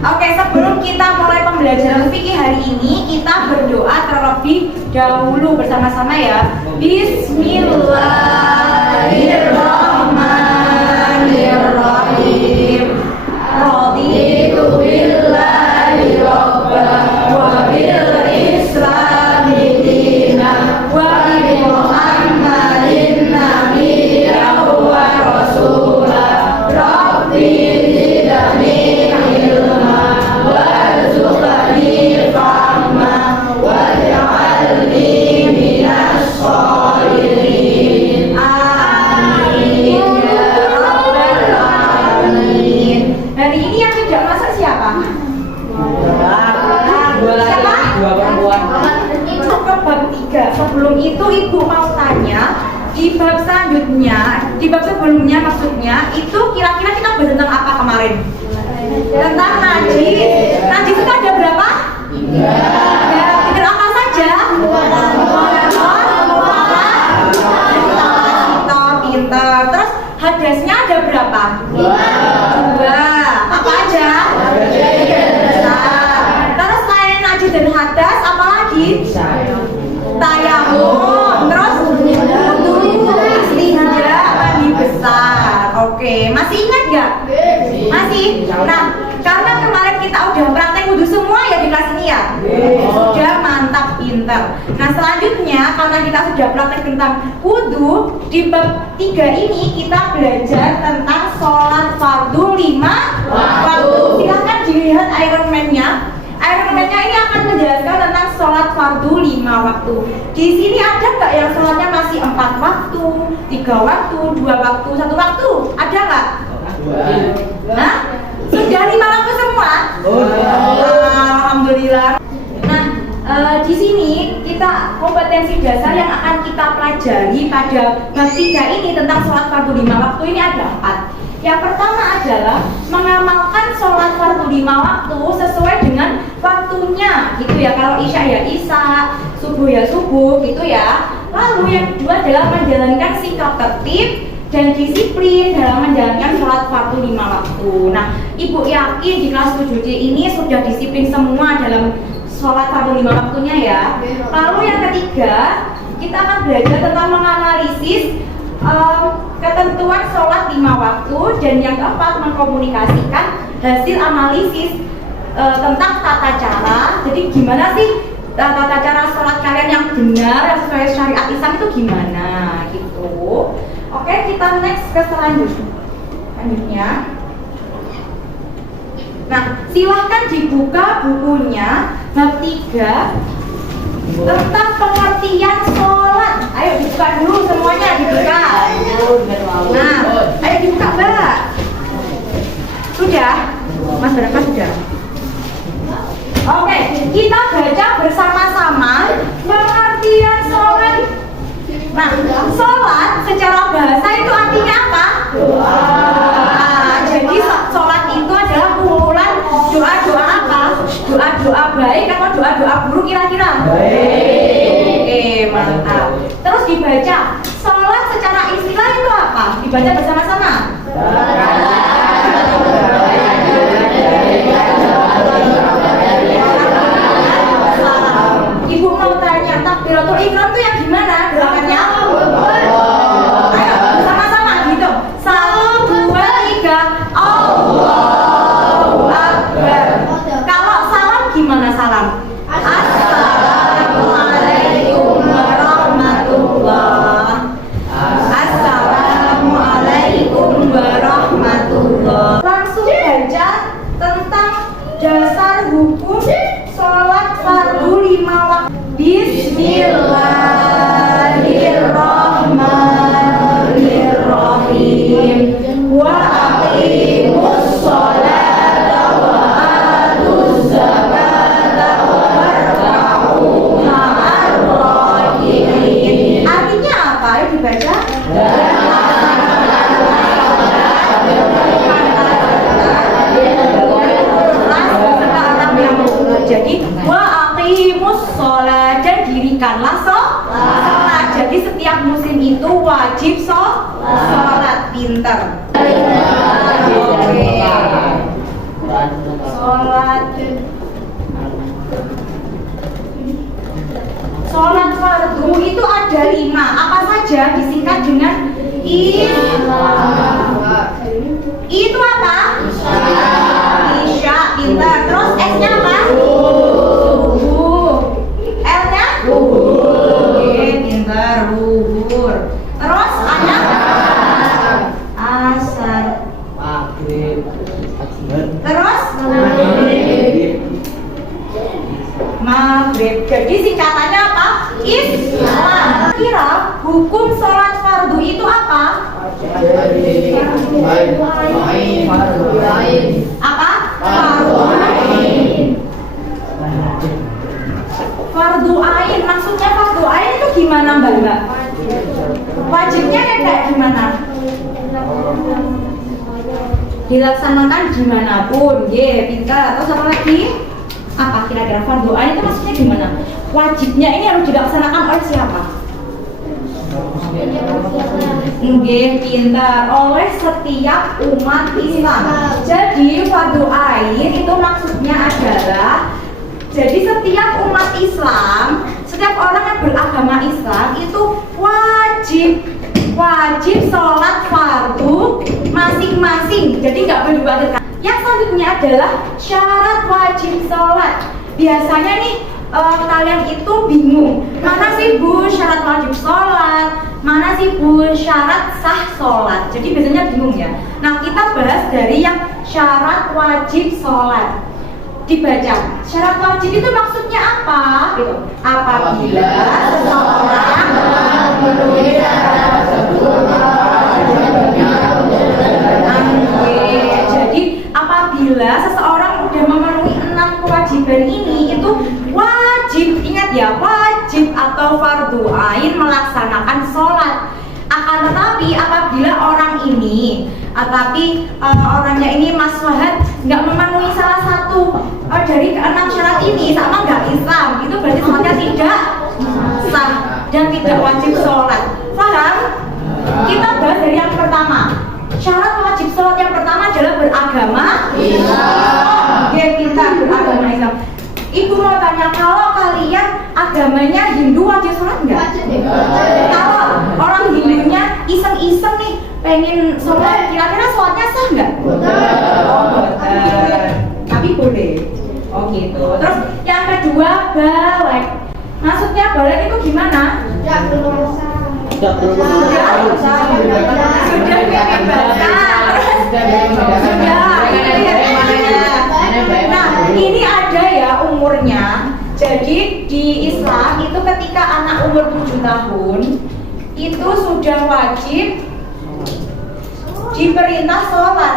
Oke, sebelum kita mulai pembelajaran fikih hari ini, kita berdoa terlebih dahulu bersama-sama ya. Bismillahirrahmanirrahim. Raditu billahi robban wa bil islami dinan wa bi Muhammadin nabiyyan wa rasulah. Rabbi zidni Sebelum itu ibu mau tanya di bab selanjutnya, di bab sebelumnya maksudnya itu kira-kira kita bahas tentang apa kemarin? Tentang najis. Najis itu ada berapa? 3. Ya, tiga apa saja? Pintar. Terus hadasnya ada berapa? 2. Apa aja? Terus selain najis dan hadas apa lagi? Tayamum, terus wudu, istinja, mandi besar. Oke, masih ingat nggak? Masih. Nah, karena kemarin kita udah praktek wudu semua ya di kelas ini ya. Sudah mantap, pintar. Nah, selanjutnya karena kita sudah praktek tentang wudu, di bab 3 ini kita belajar tentang sholat fardu 5 waktu. Silahkan dilihat Iron Man-nya. Iron Man-nya ini akan menjelaskan tentang sholat fardu 5 waktu. Di sini ada nggak yang sholatnya masih 4 waktu, 3 waktu, 2 waktu, 1 waktu? Ada nggak? Nah, sudah 5 waktu semua? Alhamdulillah. Nah, di sini kita kompetensi dasar yang akan kita pelajari pada bab 3 ini tentang sholat fardu 5 waktu ini ada 4. Yang pertama adalah mengamalkan sholat fardu 5 waktu sesuai dengan waktunya, gitu ya. Kalau isya ya isya, subuh ya subuh, gitu ya. Lalu yang kedua adalah menjalankan sikap tertib dan disiplin dalam menjalankan sholat fardu 5 waktu. Nah, ibu yakin di kelas 7D ini sudah disiplin semua dalam sholat fardu 5 waktunya ya. Lalu yang ketiga, kita akan belajar tentang menganalisis ketentuan sholat 5 waktu, dan yang keempat mengkomunikasikan hasil analisis tentang tata cara. Jadi gimana sih tata cara sholat kalian yang benar, yang sesuai syariat Islam itu gimana gitu. Oke, kita next ke selanjutnya. Nah, silahkan dibuka bukunya bab 3 tentang pengertian sholat. Ayo dibuka dulu semuanya, dibuka. Nah, ayo dibuka Mbak. Sudah? Mas Baraka sudah? Oke, kita baca bersama-sama pengertian sholat. Nah, sholat secara bahasa itu artinya apa? Jadi sholat itu adalah kumpulan doa-doa apa? Doa-doa baik atau doa-doa buruk kira-kira? Baik. Oke, mantap. Terus dibaca, sholat secara istilah itu apa? Dibaca bersama-sama. Ibu mau tanya, takbiratul ihram itu yang gimana gerakannya? Ayo sama-sama gitu. 1, 2, 3. Allahu Akbar. Kalau salam gimana salam? Assalamualaikum warahmatullah. Assalamualaikum Jadi wa aqimus sholat, dan dirikanlah sholat. Jadi setiap musim itu wajib sholat. Pinter. Sholat fardu itu ada 5. Apa saja? Disingkat dengan itu apa? Isya. Pinter. Terus S-nya apa? L-nya? Oke, pinter. Luhur. Terus A-nya? Asar. Terus? Maghrib. Jadi singkatannya apa? Islam. Kira hukum sholat fardu itu apa? Apa? Fardu ain. Maksudnya fardu ain itu gimana Mbak? Wajibnya kayak gimana? Dilaksanakan dimanapun. Pintar. Terus apa lagi? Apa kira-kira fardu ain itu maksudnya gimana? Wajibnya ini harus dilaksanakan oleh siapa? Pintar, oleh setiap umat Islam. Jadi fardu ain itu maksudnya adalah, jadi setiap umat Islam, setiap orang yang beragama Islam itu wajib sholat fardu masing-masing. Jadi nggak boleh diwakilkan. Yang selanjutnya adalah syarat wajib sholat. Biasanya nih kalian itu bingung, mana sih Bu syarat wajib sholat, mana sih Bu syarat sah sholat. Jadi biasanya bingung ya. Nah, kita bahas dari yang syarat wajib sholat. Dibaca, syarat wajib itu maksudnya apa? Apabila seseorang memenuhi syarat tersebut. Jadi apabila seseorang udah memenuhi 6 kewajiban ini, itu wajib, ingat ya, wajib atau fardu ain melaksanakan sholat. Akan tetapi apabila orang ini, orangnya ini maslahat nggak memenuhi salah satu dari ke-6 syarat ini, sama nggak Islam, itu berarti sholatnya tidak sah dan tidak wajib sholat. Paham? Kita bahas dari yang pertama. Syarat wajib sholat yang pertama adalah beragama Islam. Kita beragama Islam. Ibu mau tanya, kalau kalian agamanya Hindu wajib sholat nggak? Kalau orang Hindunya iseng-iseng nih pengen sholat, kira-kira sholatnya sah nggak? Tapi boleh. Oh gitu. Terus yang kedua, balik. Maksudnya balik itu gimana? Sudah Nah, ini ada ya umurnya. Jadi di Islam itu ketika anak umur 7 tahun itu sudah wajib diperintah sholat.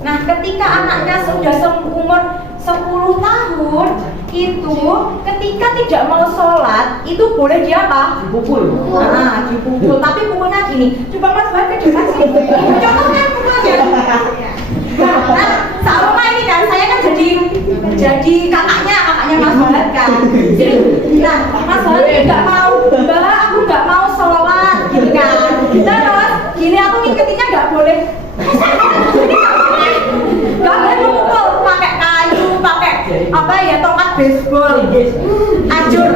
Nah, ketika anaknya sudah umur 10 tahun itu, ketika tidak mau sholat, itu boleh dia apa? Dipukul. Nah, dipukul. Tapi pukulnya gini. Coba Mas buat ke dekat sini. Contohnya pukulnya. Nah, sama ini kan, saya kan jadi kakaknya Mas Bahat kan. Nah, Mas Bahat nggak mau, Mbak, aku nggak mau sholat, gitu kan. Terus, gini aku ngikutinnya nggak boleh. Gak boleh memukul pakai kayu, pakai apa ya, tongkat baseball, acur.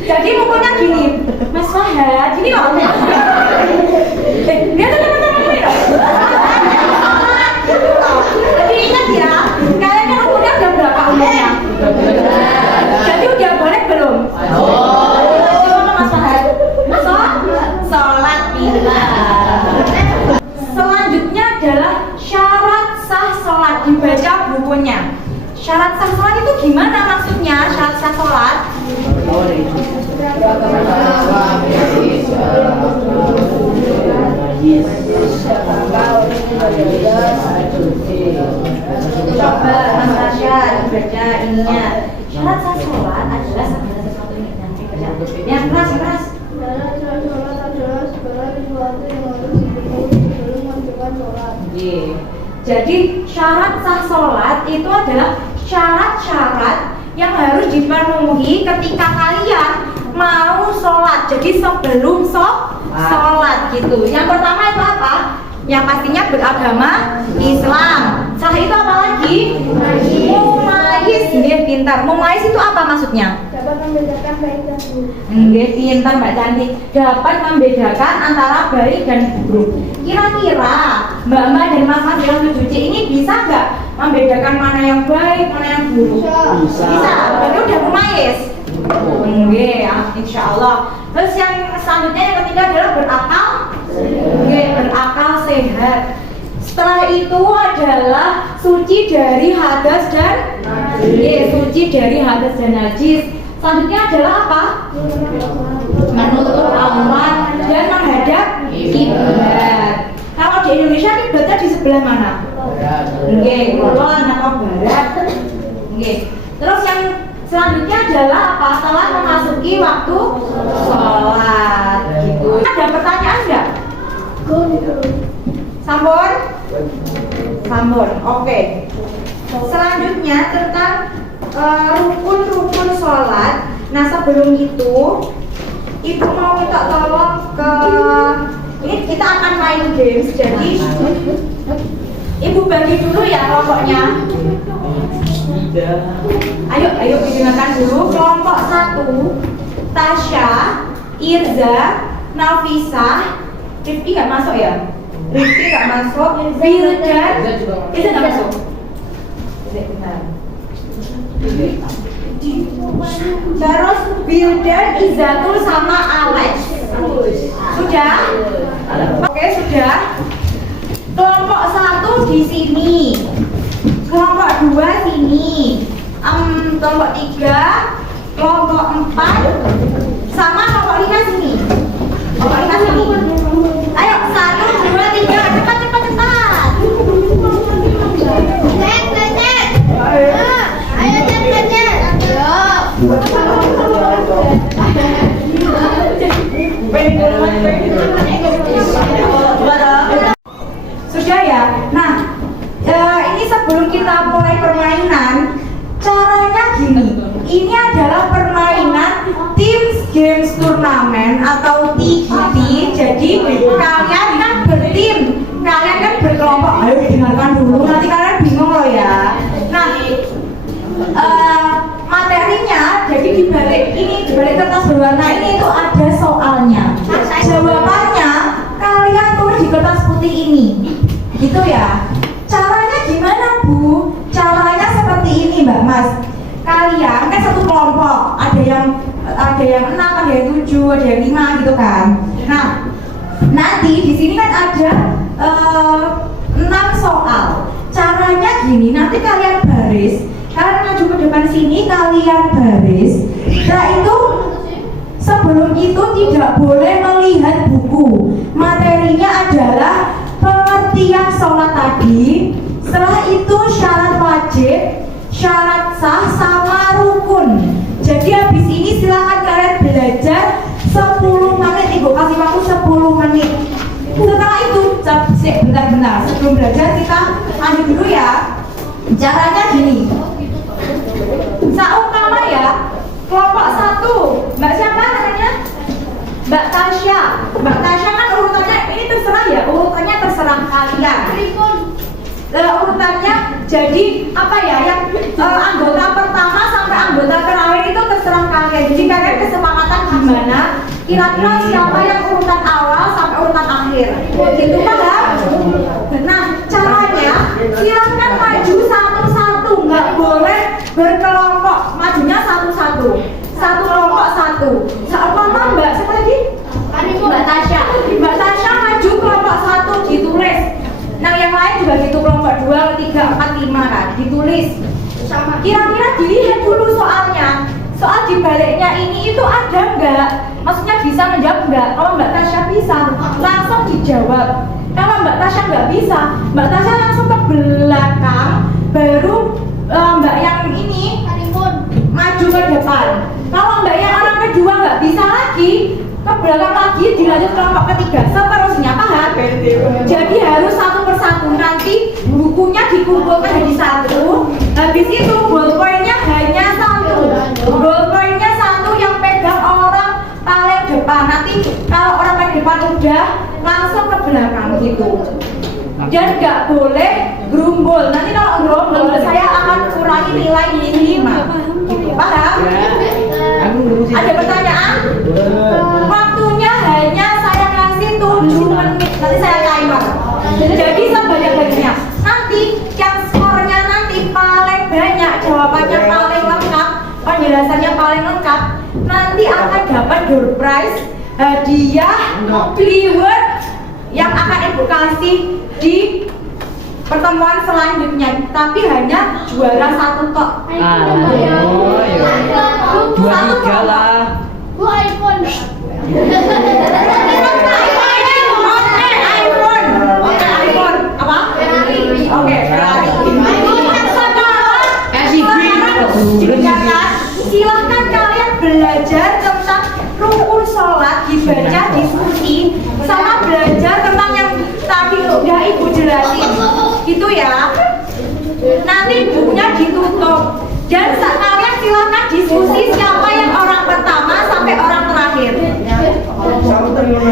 Jadi mukulnya gini, Mas Fahad, gini loh. Dia tuh teman-teman ini loh. Jadi ingat ya, kalian kan umurnya udah berapa umurnya? Jadi udah boleh belum? Gimana Mas Fahad? Sholat bila. Selanjutnya adalah syarat sah sholat. Dibaca bukunya. Syarat sah sholat itu gimana maksudnya? Syarat sah sholat Coba Mas Tasya dibaca ininya. Syarat sah sholat adalah segala sesuatu yang keras. Sholat adalah segala sesuatu yang harus dipenuhi sebelum menunjukkan sholat. Jadi syarat sah sholat itu adalah syarat-syarat yang harus dipenuhi ketika kalian mau sholat. Jadi sebelum sholat gitu. Yang pertama itu apa? Yang pastinya beragama Islam. Setelah itu apa lagi? Mumayyiz. Nggih, pintar. Mumayyiz itu apa maksudnya? Dapat membedakan baik dan buruk. Nggih, pintar Mbak Cantik. Dapat membedakan antara baik dan buruk. Kira-kira Mbak dan Mas yang 7C ini bisa nggak membedakan mana yang baik, mana yang buruk? Bisa. Berarti udah mumayyiz. Nggih, ya, insyaallah. Terus yang selanjutnya yang ketiga adalah berakal. Nggih, berakal sehat. Setelah itu adalah suci dari hadas dan najis. Suci dari hadas dan najis. Selanjutnya adalah apa? Menutup aurat dan menghadap kiblat. Kalau di Indonesia kiblatnya di sebelah mana? Nggih, kulon atau barat. Nggih. Terus yang selanjutnya adalah apa? Setelah memasuki waktu sholat. Gitu. Ada pertanyaan nggak? Sampun? Sampun. Oke. Selanjutnya tentang rukun-rukun sholat. Nah sebelum itu, Ibu mau minta tolong ke ini kita akan main games. Jadi Ibu bagi dulu ya kelompoknya. Ayo digunakan dulu. Kelompok 1 Tasya, Irza, Nafisa, Rifki nggak masuk ya? Rifki nggak masuk. Wildan, Irza nggak masuk. Terus Wildan, Izatul sama Alex. Sudah? Oke, sudah. Kelompok 1 di sini. Kelompok 2 sini. Kelompok 3, kelompok 4 sama kelompok 5 sini. Kelompok 5 sini. Ayo 1, 2, 3, cepat. Ayo cek. Sudah ya. Nah, ini sebelum kita mulai permainan, caranya gini. Ini adalah permainan Teams Games Turnamen atau TGT. Jadi kalian kan bertim, kalian kan berkelompok. Ayo dengarkan dulu, nanti kalian bingung loh ya. Nah, materinya jadi di balik kertas berwarna ini itu ada soalnya. Jawabannya kalian tulis di kertas putih ini. Gitu ya. Caranya gimana, Bu? Caranya seperti ini, Mbak Mas. Kalian kan satu kelompok, ada yang 6, ada yang 7, ada yang 5 gitu kan. Nah, nanti di sini kan ada 6 soal. Caranya gini, nanti kalian baris, kalian maju ke depan sini, kalian baris. Setelah itu, sebelum itu tidak boleh melihat buku. Materinya adalah pengertian sholat tadi. Setelah itu syarat wajib, syarat sah sama rukun. Jadi habis ini silakan kalian belajar 10 menit. Ibu kasih waktu 10 menit. Setelah itu, bentar. Sebelum belajar kita lanjut dulu ya. Caranya gini. Seumpama ya, kelompok 1, Mbak siapa namanya? Mbak Tasya. Mbak Tasya kan urutannya ini terserah ya, urutannya terserah kalian. Urutannya jadi apa ya? Yang anggota pertama sampai anggota terakhir itu terserah kalian. Jadi kalian kesepakatan gimana? Kira-kira siapa yang urutan awal sampai urutan akhir? Gitu paham? Nah, caranya silakan maju satu-satu, nggak boleh berkelompok. Majunya satu-satu. Satu kelompok satu. Seumpama Mbak siapa lagi? Mbak Tasya. Mbak Tasya maju kelompok 1 ditulis. Nah yang lain juga gitu, kelompok 2, 3, 4, 5 kan ditulis. Kira-kira dilihat dulu soalnya. Soal dibaliknya ini itu ada nggak? Maksudnya bisa menjawab enggak? Kalau Mbak Tasya bisa, langsung dijawab. Kalau Mbak Tasya nggak bisa, Mbak Tasya langsung ke belakang, baru Mbak yang ini maju ke depan. Kalau Mbak yang orang kedua nggak bisa lagi, ke belakang lagi, dilanjut kelompok ketiga, seterusnya, paham? Jadi harus satu persatu, nanti bukunya dikumpulkan jadi satu. Habis itu ballpointnya hanya satu, ballpointnya satu yang pegang orang paling depan. Nanti kalau orang paling depan udah, langsung ke belakang gitu. Dan nggak boleh gerumbul. Nanti kalau gerumbul saya akan kurangi nilai 5. Gitu, paham? Ada pertanyaan? Waktunya hanya saya kasih 7 menit. Nanti saya timer. Jadi sebanyak-banyaknya. Nanti yang skornya nanti paling banyak, jawabannya paling lengkap, penjelasannya paling lengkap, nanti akan dapat door prize, hadiah, reward yang akan ibu kasih di pertemuan selanjutnya. Tapi hanya juara satu kok. Dua tiga lah. Bu iPhone. iPhone apa? Oke, Ferrari. Silahkan kalian belajar tentang rukun sholat, dibaca, diskusi, sama belajar tentang yang tadi udah ibu jelasin. Gitu ya. Nanti bukunya ditutup. Dan kalian silahkan diskusi siapa yang orang pertama sampai orang terakhir.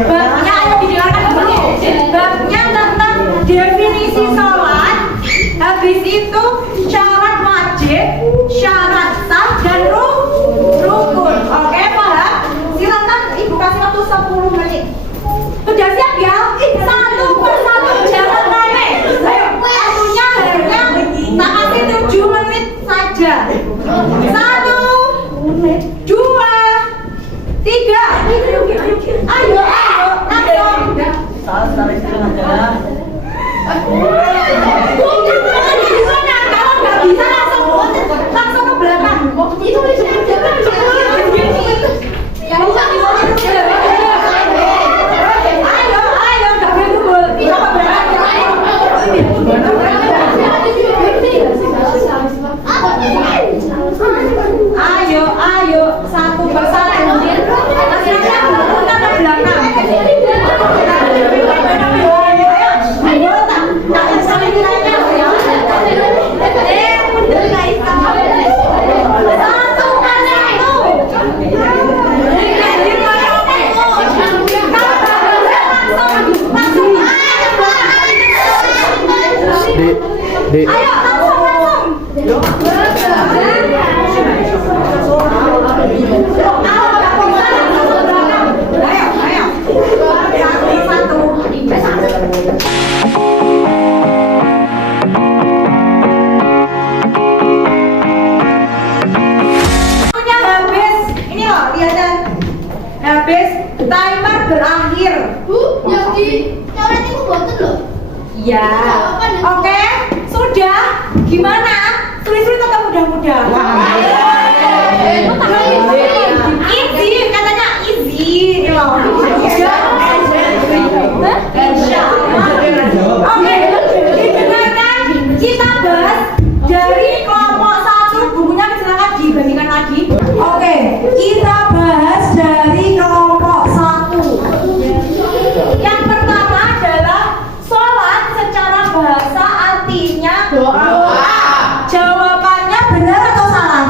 Babnya ayo didengarkan dulu. Babnya tentang definisi sholat, habis itu syarat wajib, syarat sah, dan rukun. Oke, paham? Silakan ibu kasih waktu 10 menit. Sudah siap ya? Satu persatu, jangan rame. Ayo, waktunya hanya tak kasih 7 menit saja. 1, 2, 3. Ayo, langsung. Kalau nggak bisa langsung ke belakang. Ayo, nggak boleh dulu. Bisa ke belakang. Ayo, satu persatu. Masing-masing bukunya ke belakang. Ayo, tak saling nilainya. Satu kan satu. Dek. Ayo, langsung. Habis, timer berakhir. Bu, yang di coret itu boten loh. Ya, oke, sudah. Gimana? Sulit-sulit atau mudah-mudah? Easy, katanya easy. Ini loh. Oke, didengarkan. Kita bahas dari kelompok 1. Bukunya silakan dibandingkan lagi. Oke, kita bahas dari kelompok 1. Yang pertama adalah sholat secara bahasa artinya doa. Jawabannya benar atau salah?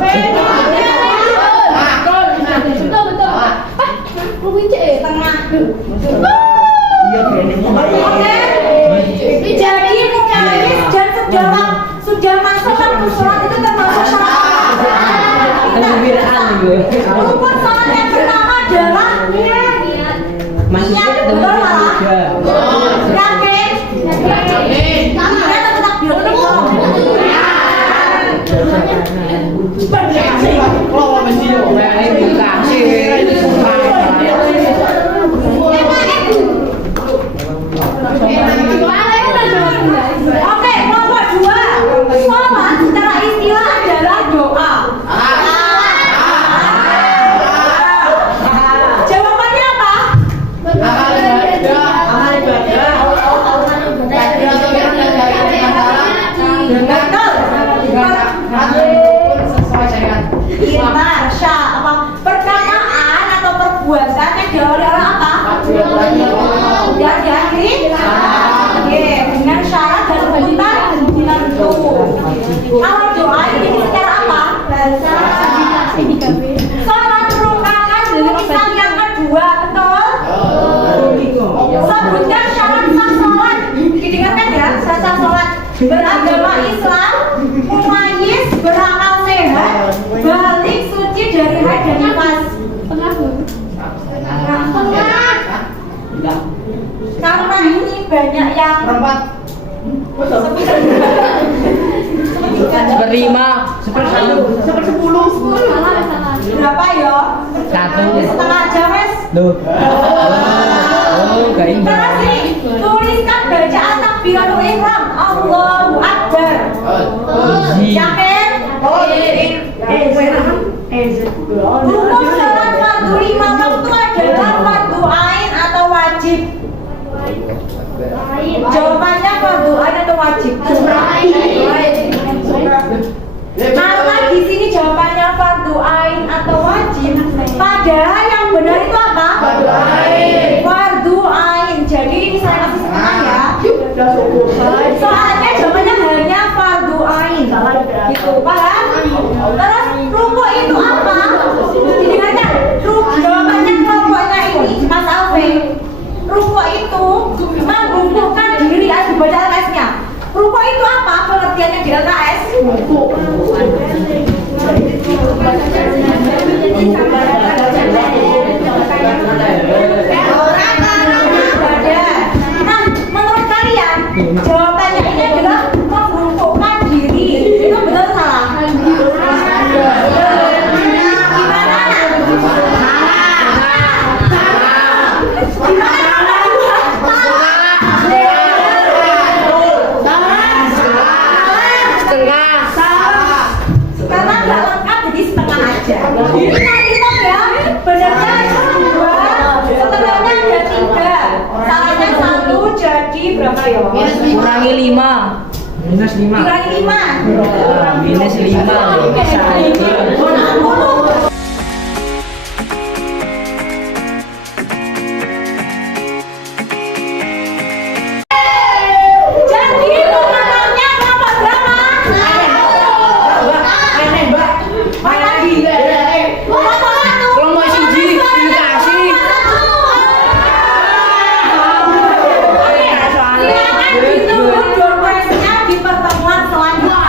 Betul. Lu Setengah. Iya, Oke. Jadi menangis dan sudah masuk kan sholat itu termasuk syarat. Rukun sholat yang pertama adalah niat. Betul malah. Yakin? Niat atau takbir? Oke, kelompok 2. Sholat secara istilah adalah doa. Jawabannya apa? Betul. Marsha, apa perkataan atau perbuatan yang diawali oleh apa? Dan diakhiri dengan syarat dan sebutan tertentu. Kalau doa ini secara apa? Sholat merupakan tulisan yang kedua, betul? Sebutkan syarat sah sholat. Didengarkan ya, syarat sholat: beragama Islam, mumayyiz, berakal sehat, balik suci dari haid dan nifas. Karena ini banyak yang Seperlima, Sepuluh. berapa ya? Satu. Setengah jam wes. Duh. Oh, gak Terus imbang. ini tuliskan bacaan takbiratul ihram. Allahu Akbar. Yakin? Rukun sholat fardu 5 waktu adalah fardu ain atau wajib? Jawabannya fardu ain atau wajib? Karena di sini jawabannya fardu ain atau wajib, padahal yang benar itu apa? Fardu ain. Jadi ini saya kasih setengah ya. Soalnya jawabannya hanya fardu ain. Gitu, paham? Terus rukuk itu apa? Didengarkan. Jawabannya kelompoknya ini Mas Alvin. Rukuk itu membungkukkan diri, harus dibaca LKS-nya. Rukuk itu apa? Pengertiannya di LKS. Nah, menurut kalian jawabannya ini adalah membungkukkan diri. Itu betul salah? Karena nggak lengkap jadi setengah aja. Kita hitung ya, benarnya ada 2, setengahnya ada 3, salahnya 1, jadi berapa ya? Kurangi 5. Minus 5. Kurangi 5. Minus 5. Jadi pemenangnya kelompok berapa? Lagi. Kelompok 1. Kelompok siji, dikasih. Silakan ditunggu doorpress-nya di pertemuan selanjutnya.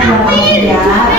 buat kamu ya.